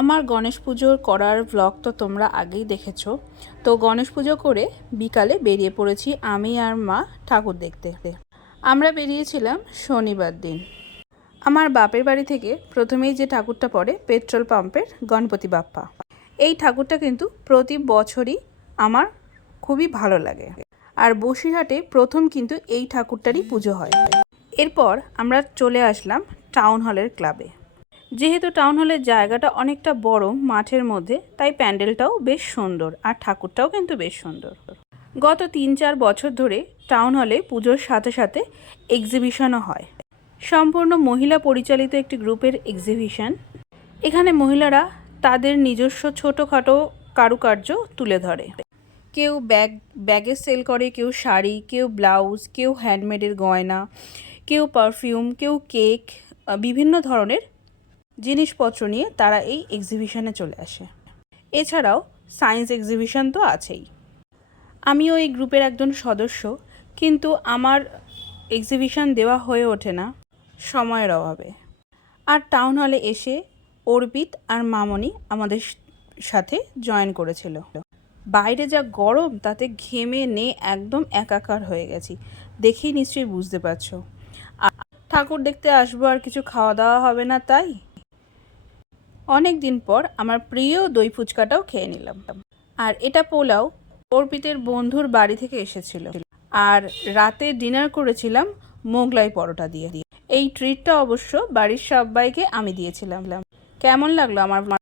আমার গণেশ পুজোর করার ব্লগ তো তোমরা আগেই দেখেছো। তো গণেশ পুজো করে বিকালে বেরিয়ে পড়েছি আমি আর মা ঠাকুর দেখতে। আমরা বেরিয়েছিলাম শনিবার দিন। আমার বাপের বাড়ি থেকে প্রথমেই যে ঠাকুরটা পড়ে পেট্রোল পাম্পের গণপতি বাপ্পা। এই ঠাকুরটা কিন্তু প্রতি বছরই আমার খুবই ভালো লাগে। আর বসিরহাটে প্রথম কিন্তু এই ঠাকুরটারই পুজো হয়। এরপর আমরা চলে আসলাম টাউন হলের ক্লাবে। যেহেতু টাউন হলের জায়গাটা অনেকটা বড় মাঠের মধ্যে, তাই প্যান্ডেলটাও বেশ সুন্দর আর ঠাকুরটাও কিন্তু বেশ সুন্দর। গত 3-4 বছর ধরে টাউন হলে পুজোর সাথে সাথে এক্সিবিশনও হয়। সম্পূর্ণ মহিলা পরিচালিত একটি গ্রুপের এক্সিবিশন। এখানে মহিলারা তাদের নিজস্ব ছোটোখাটো কারুকার্য তুলে ধরে। কেউ ব্যাগে সেল করে, কেউ শাড়ি, কেউ ব্লাউজ, কেউ হ্যান্ডমেডের গয়না, কেউ পারফিউম, কেউ কেক, বিভিন্ন ধরনের জিনিসপত্র নিয়ে তারা এই এক্সিবিশনে চলে আসে। এছাড়াও সায়েন্স এক্সিবিশন তো আছেই। আমিও এই গ্রুপের একজন সদস্য, কিন্তু আমার এক্সিবিশন দেওয়া হয়ে ওঠে না সময়ের অভাবে। আর টাউন হলে এসে অর্পিত আর মামনি আমাদের সাথে জয়েন করেছিল। বাইরে যা গরম, তাতে ঘেমে একদম একাকার হয়ে গেছি, দেখেই নিশ্চয়ই বুঝতে পারছো। ঠাকুর দেখতে আসবো আর কিছু খাওয়া দাওয়া হবে না, তাই অনেক দিন পর আমার প্রিয় দই ফুচকাটাও খেয়ে নিলাম। আর এটা পোলাও অর্পিতের বন্ধুর বাড়ি থেকে এসেছিল। আর রাতে ডিনার করেছিলাম মোগলাই পরোটা দিয়ে। এই ট্রিটটা অবশ্য বাড়ির সবাইকে আমি দিয়েছিলাম। কেমন লাগলো আমার